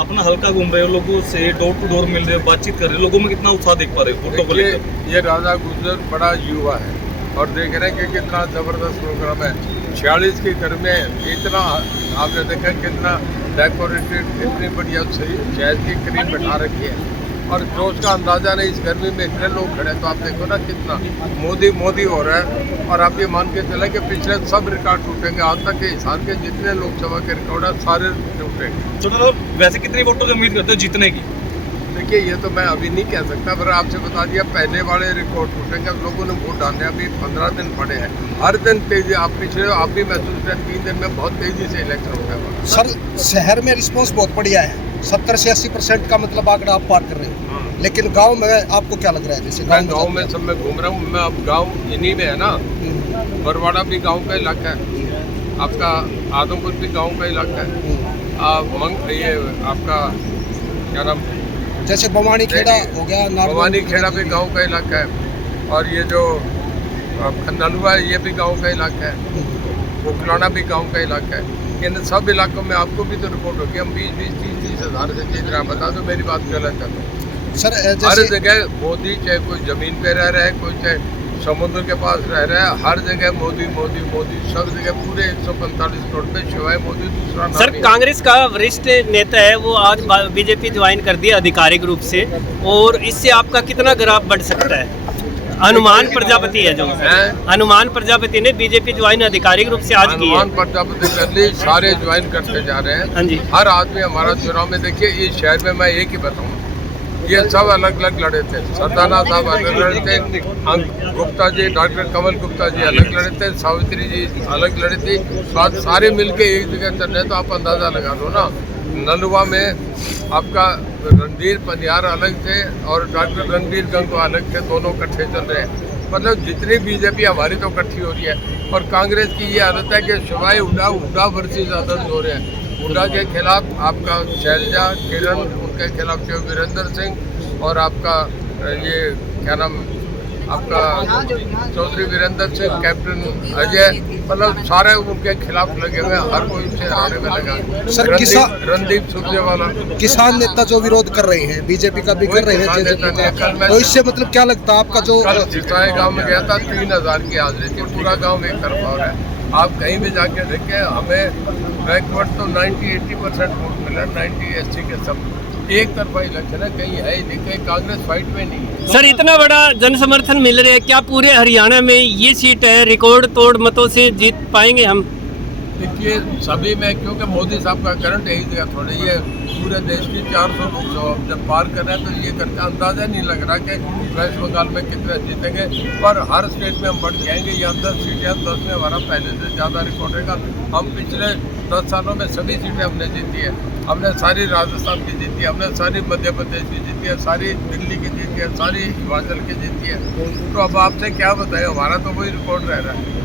अपना हल्का घूम रहे हो, लोगों से डोर टू डोर मिल रहे हो, बातचीत कर रहे हो, लोगों में कितना उत्साह देख पा रहे हो वोटों को लेकर? ये राजा गुर्जर बड़ा युवा है और देख रहे हैं कि कितना ज़बरदस्त प्रोग्राम है। 46 के घर में इतना आपने देखा कितना डेकोरेटेड, कितनी बढ़िया सही शहद की क्रीम बैठा रखी है और जो उसका अंदाज़ा नहीं, इस गर्मी में इतने लोग खड़े, तो आप देखो ना कितना मोदी मोदी हो रहा है। और आप ये मान के चलें कि पिछले सब रिकॉर्ड टूटेंगे, आज तक के हिसाब के जितने लोकसभा के रिकॉर्ड है सारे टूटेंगे। तो वैसे कितनी वोटों की उम्मीद करते हो जीतने की? देखिए ये तो मैं अभी नहीं कह सकता, पर आपसे बता दिया पहले वाले रिकॉर्ड टूटेंगे। अब लोगों ने वोट डालने अभी 15 दिन पड़े हैं, हर दिन तेजी, आप पिछले आप भी महसूस करें 3 दिन में बहुत तेजी से इलेक्शन होता है। सर शहर में रिस्पॉन्स बहुत बढ़िया है, 70 से 80% का मतलब आंकड़ा आप पार कर रहे हैं, लेकिन गांव में आपको क्या लग रहा है? जैसे गाँव में सब में घूम रहा हूँ मैं, अब गाँव इन्हीं में है ना, बरवाड़ा भी गाँव का इलाका है, आपका आदमपुर भी गाँव का इलाका है, ये आपका क्या नाम, जैसे बवानी खेड़ा हो गया, बवानी खेड़ा भी गांव का इलाका है, और ये जो नलुआ है ये भी गांव का इलाका है, उकलाना भी गांव का इलाका है। इन सब इलाकों में आपको भी तो रिपोर्ट होगी, हम 20-30 हज़ार से जीत रहे हैं। बता दो मेरी बात गलत है तो सर हर जगह मोदी, चाहे कोई ज़मीन पे रह रहा है, कोई चाहे समुद्र के पास रह रहा है, हर जगह मोदी मोदी मोदी, सब जगह पूरे 145 करोड़ में शिवाय मोदी दूसरा नाम। सर कांग्रेस का वरिष्ठ नेता है वो आज बीजेपी ज्वाइन कर दिया आधिकारिक रूप से, और इससे आपका कितना ग्राफ बढ़ सकता है? हनुमान प्रजापति है जो हनुमान प्रजापति ने बीजेपी ज्वाइन आधिकारिक रूप से आज की है। हनुमान प्रजापति कर ली, सारे ज्वाइन करते जा रहे हैं। हाँ जी, हर आदमी हमारा चुनाव में, देखिए इस शहर में मैं एक ही बताऊँ, ये सब अलग अलग लड़े थे। सरदाना साहब अलग लड़े थे, गुप्ता जी, डॉक्टर कमल गुप्ता जी अलग लड़े थे, सावित्री जी अलग लड़ी थी, आज सारे मिलके एक जगह चल रहे, तो आप अंदाज़ा लगा दो ना। नलुआ में आपका रणधीर पनियार अलग थे और डॉक्टर रणबीर गंगवा अलग थे, दोनों इकट्ठे चल रहे हैं। मतलब जितनी बीजेपी हमारी तो इकट्ठी हो रही है, और कांग्रेस की ये आदत है कि शिवाय हुड्डा वर्सेस आदत हो रहे हैं। हुड्डा के खिलाफ आपका शैलजा किरण, उनके खिलाफ शिव वीरेंद्र सिंह, और आपका ये क्या नाम, आपका चौधरी वीरेंद्र सिंह, कैप्टन अजय, मतलब सारे उनके खिलाफ लगे हुए हैं, हर कोई उनसे हारने में लगा। सर रणदीप सुरजेवाला, किसान नेता जो विरोध कर रहे हैं, बीजेपी का भी कर रहे हैं, तो इससे मतलब क्या लगता है आपका? जो कल सिसाई गांव में गया था, 3000 की हाजिरी थी, पूरा गांव एक तरफा हो रहा है। आप कहीं भी जाके देखें, हमें बैकवर्ड तो 90-80% वोट मिला, 90 SC के सब एक तरफा इलेक्शन है, कहीं है ही नहीं, कहीं कांग्रेस फाइट में नहीं है। सर इतना बड़ा जन समर्थन मिल रहा है, क्या पूरे हरियाणा में ये सीट है रिकॉर्ड तोड़ मतों से जीत पाएंगे हम? देखिए सभी में, क्योंकि मोदी साहब का करंट यही जगह थोड़ी है, पूरे देश की 400 जब पार कर रहे हैं, तो ये करके अंदाज़ा नहीं लग रहा कि वेस्ट बंगाल में कितने जीतेंगे, पर हर स्टेट में हम बढ़ जाएंगे। यहाँ 10 सीटें, 10 में हमारा पहले से ज़्यादा रिकॉर्ड रहेगा। हम पिछले 10 सालों में सभी सीटें हमने जीती है, हमने सारी राजस्थान की जीती है, हमने सारी मध्य प्रदेश की जीती है, सारी दिल्ली की जीती है, सारी हिमाचल की जीती है। तो अब आपसे क्या बताएं, हमारा तो वही रिकॉर्ड रह रहा है।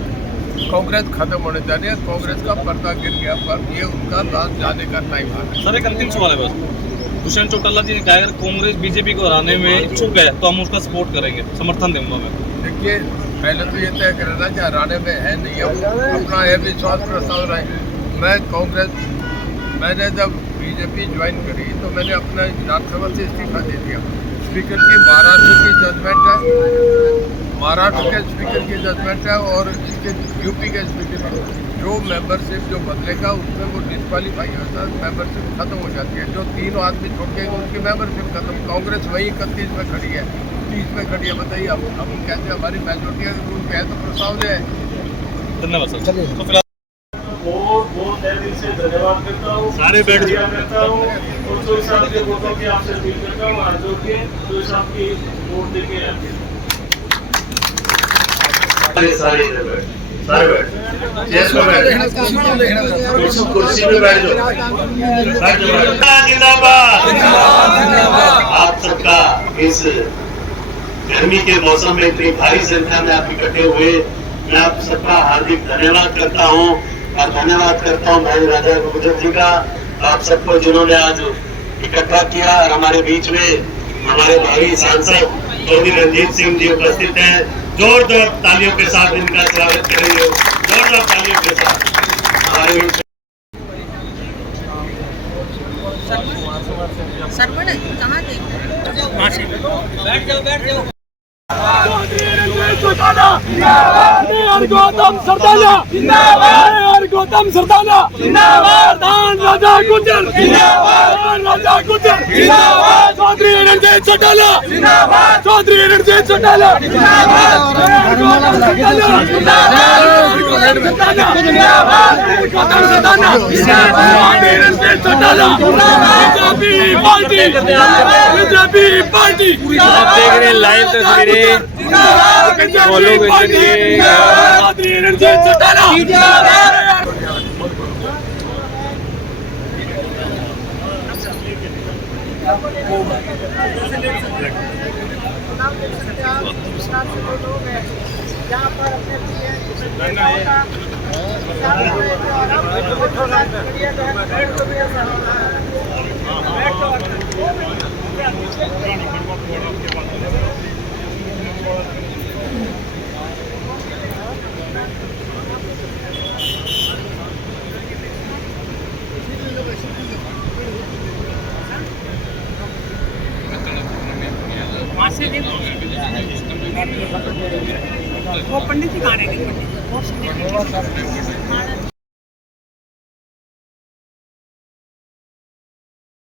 कांग्रेस खत्म होने जा रही है, कांग्रेस का पर्दा गिर गया, पर ये उनका लास्ट जाने का टाइम आ गया। सर एक अंतिम सवाल है बस, दुष्यंत चौटाला जी ने कहा अगर कांग्रेस बीजेपी को हराने में इच्छुक है तो हम उसका सपोर्ट करेंगे, समर्थन देंगे मैं। देखिए पहले तो ये तय करना कि हराने में है नहीं है, अपना यह विश्वास प्रस्ताव रहे। मैं कांग्रेस, मैंने जब बीजेपी ज्वाइन करी तो मैंने अपना विधानसभा से इस्तीफा दे दिया। स्पीकर की महाराष्ट्र की जजमेंट है, महाराष्ट्र के स्पीकर की जजमेंट है, और इसके यूपी के स्पीकर की जो मेंबरशिप जो बदलेगा उसमें वो डिस्क्वालीफाई होता है, मेंबरशिप खत्म हो जाती है। जो 3 आदमी छोड़ के उनकी मेंबरशिप खत्म। कांग्रेस वही 31 में खड़ी है, 30 में खड़ी है। बताइए हम कहते हैं हमारी मेजोरिटी रूल क्या है, तो प्रस्ताव दे। धन्यवाद सर। चलिए। तो फिलहाल बहुत दिल से धन्यवाद करता हूँ, सारे बैठ जाओ करता हूँ, और जो साहब के वोटों की आपसे अपील करता हूँ, आज जो के जो साहब की वोट देके सारे बैठ कुर्सी पे बैठ जाओ। जिंदाबाद। आप सबका इस गर्मी के मौसम में इतनी भारी संख्या में आप इकट्ठे हुए, मैं आप सबका हार्दिक धन्यवाद करता हूँ, और धन्यवाद करता हूँ भाई राजा गुर्जर जी का, आप सबको जिन्होंने आज इकट्ठा किया। और हमारे बीच में हमारे भावी सांसद चौधरी रणजीत सिंह जी उपस्थित हैं, जोरदार तालियों के साथ इनका स्वागत करेंगे, जोरदार तालियों के साथ हमारे बीच। सरवण कहाँ देख गौतम सरदाना जिंदाबाद, गौतम सरदाना जिंदाबाद, राजा गुजर जिंदाबाद, राजा गुजर जिंदाबाद, चौधरी रणजीत चौटाला जिंदाबाद, चौधरी रणजीत चौटाला जिंदाबाद, गौतम सरदाना जिंदाबाद, गौतम सरदाना जिंदाबाद, Ranjit Chautala BJP party, BJP party. आप देख रहे हैं लाइव तस्वीरें फॉलो करिए। वो पंडित जी कहाँ रह गए?